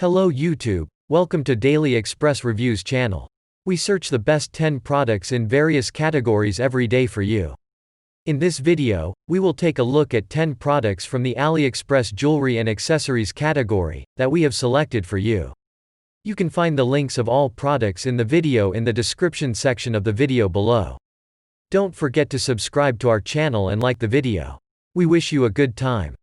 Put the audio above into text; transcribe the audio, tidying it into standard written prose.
Hello YouTube, welcome to Daily Express Reviews channel. We search the best 10 products in various categories every day for you. In this video, we will take a look at 10 products from the AliExpress jewelry and accessories category that we have selected for you. You can find the links of all products in the video in the description section of the video below. Don't forget to subscribe to our channel and like the video. We wish you a good time.